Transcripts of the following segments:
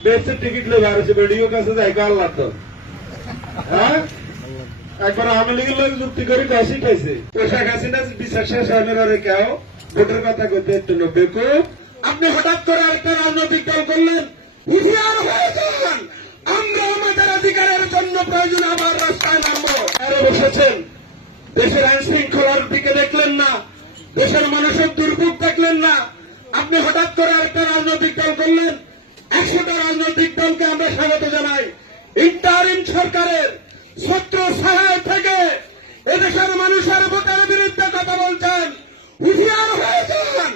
বেসের টিকিট লেগে আর বেডিও কাছে যাই কাল লাগতো হ্যাঁ? একবার আওয়ামী লীগের লোক যুক্তি করে কাশি খাইছে। পোশাক হাসিনা বিচার শেষ হয় না রে কেউ? ভোটের কথা কইতে একটু বেকুব আপনি হঠাৎ করে একটা রাজনৈতিক দল করলেন? হুঁশিয়ার হয়ে যান আমরা আমাদের অধিকারের জন্য প্রয়োজন আবার রাস্তায় নামবো। আরে বসেছেন। দেশের আইন শৃঙ্খলার দিকে দেখলেন না। দেশের মানুষের দুর্ভোগ দেখলেন না। আপনি হঠাৎ করে একটা রাজনৈতিক দল করলেন? একশোটা রাজনৈতিক দলকে আমরা স্বাগত জানাই। ইন্টারিম সরকারের শত্রু সহায় থেকে এদেশের মানুষের ভোটের বিরুদ্ধে কথা বলছেন। হুঁশিয়ার হয়ে যান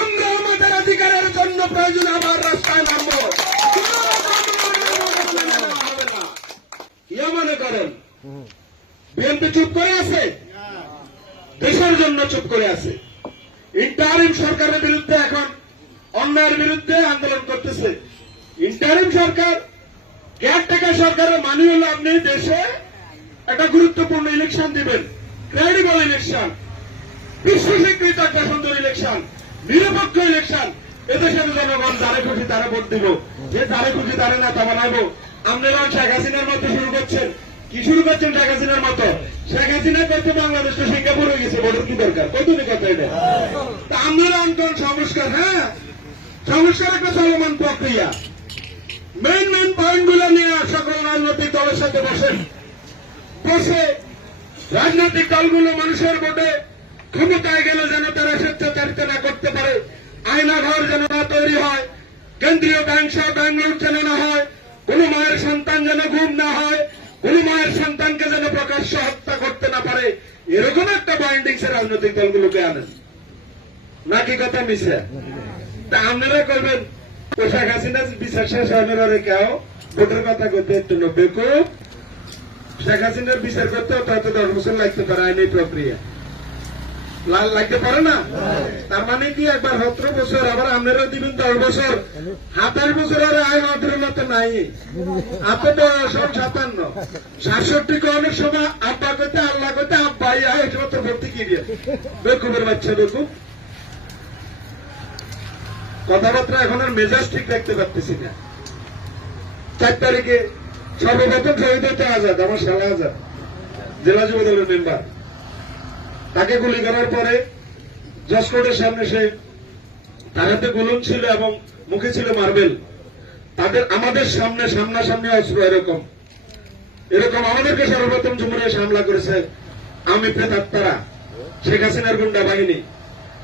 আমরা আমাদের অধিকারের জন্য প্রয়োজন আবার রাস্তায় নামবো। মনে করেন? বিএনপি চুপ করে আছে? দেশের জন্য চুপ করে আছে। ইন্টারিম সরকারের বিরুদ্ধে এখন অন্যায়ের বিরুদ্ধে আন্দোলন করতেছে। ইন্টারিম সরকার কেয়ারটেকার সরকারের মানে হলো আপনি দেশে একটা গুরুত্বপূর্ণ ইলেকশন দিবেন। ক্রেডিবল ইলেকশন বিশ্ব স্বীকৃত একটা সুন্দর ইলেকশন নিরপেক্ষ ইলেকশন এদেশের জনগণ যারে খুশি তারা ভোট দিব। যে যারে খুশি তারা নেতা বানাবো। আপনারা শেখ হাসিনার মতো শুরু করছেন। কি শুরু করছেন শেখ হাসিনার মতো? শেখ হাসিনা করতে বাংলাদেশ তো সিঙ্গাপুর হয়ে গেছে, ভোটের কি দরকার? কতদিন কথা এটা? তা আপনারা অন্তর সংস্কার হ্যাঁ? সংস্কার একটা চলমান প্রক্রিয়া। মেইন মেইন পয়েন্টগুলো নিয়ে সকল রাজনৈতিক দলের সাথে বসেন বসে রাজনৈতিক দলগুলো মানুষের ভোটে ক্ষমতায় গেলে যেন তারা স্বেচ্ছাচারিতা না করতে পারে, আয়নাঘর যেন না তৈরি হয়, কেন্দ্রীয় ব্যাংক সহ ব্যাংক লুট যেন না হয়, কোন মায়ের সন্তান যেন ঘুম না হয়, কোন মায়ের সন্তানকে যেন প্রকাশ্য হত্যা করতে না পারে, এরকম একটা বাইন্ডিংস রাজনৈতিক দলগুলোকে আনেন। নাকি কথা মিশে? তা আপনারা করবেন। বিচার শেষ কেউ? ভোটের কথা কইতে একটু শেখ হাসিনার বিচার করতে দশ বছর লাগতে পারে আইনি প্রক্রিয়া। লাগতে পারে না? তার মানে কি একবার সতেরো বছর, আবার আপনারা দিবেন দশ বছর। সাতাশ আইন নাই। হাতে বয়স সাতান্ন। সাতষট্টি অনেক সময় আব্বা করতে আল্লাহ করতে আব্বা ইয়া এই ভর্তি কি দিয়ে বেকুবের বাচ্চা বেকুব। কথাবার্তা এখন আর মেজাজ ঠিক রাখতে পারতেছি না। চার তারিখে সর্বপ্রথম শহীদ হচ্ছে আজাদ, আমার শালা আজাদ, জেলা যুব দলের মেম্বার তাকে গুলি করার পরে জসকোটের সামনে সে তার হাতে গুলন ছিল এবং মুখে ছিল মার্বেল। তাদের আমাদের সামনে সামনাসামনি অস্ত্র এরকম। এরকম আমাদেরকে সর্বপ্রথম জুমুরে হামলা করেছে আমি প্রেতাত্মারা, শেখ হাসিনার গুন্ডা বাহিনী।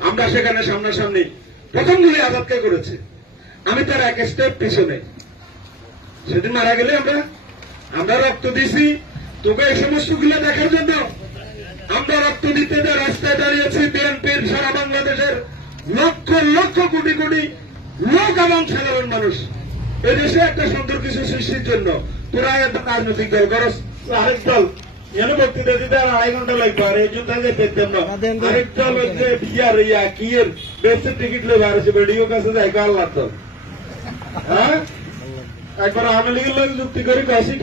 আমরা সেখানে সামনাসামনি প্রথম গুলি আজাদকে করেছে? আমি তার এক স্টেপ পিছনে। সেদিন মারা গেলে আমরা আমরা রক্ত দিছি। তোকে এই সমস্তগুলো দেখার জন্য আমরা রক্ত দিতে যে রাস্তায় দাঁড়িয়েছি বিএনপির সারা বাংলাদেশের লক্ষ লক্ষ কোটি কোটি লোক এবং সাধারণ মানুষ। এদেশে একটা সুন্দর কিছু সৃষ্টির জন্য তোরা একটা রাজনৈতিক দল করস আরেক দল। এনে বক্তৃতা দিতে আর আড়াই ঘণ্টা লাগবে আর এই জন্য যে দেখতাম না আরেক দল হচ্ছে বিয়ার ইয়া টিকিট আর হচ্ছে বেডিও কাছে যাই লাগতো হ্যাঁ একবার আওয়ামী লোক যুক্তি করে কাশি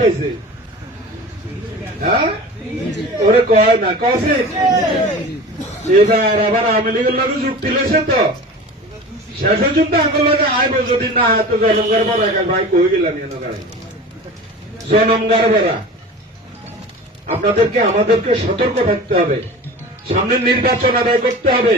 হ্যাঁ ওরে কয় না কসে এবার আবার আওয়ামী লীগের লোক যুক্তি তো শেষ পর্যন্ত আমার লোকে আইব যদি না হয় তো জনমগার বড়া ভাই কই গেলাম কেন জনমগার বড়া আপনাদেরকে আমাদেরকে সতর্ক থাকতে হবে। সামনে নির্বাচন আদায় করতে হবে।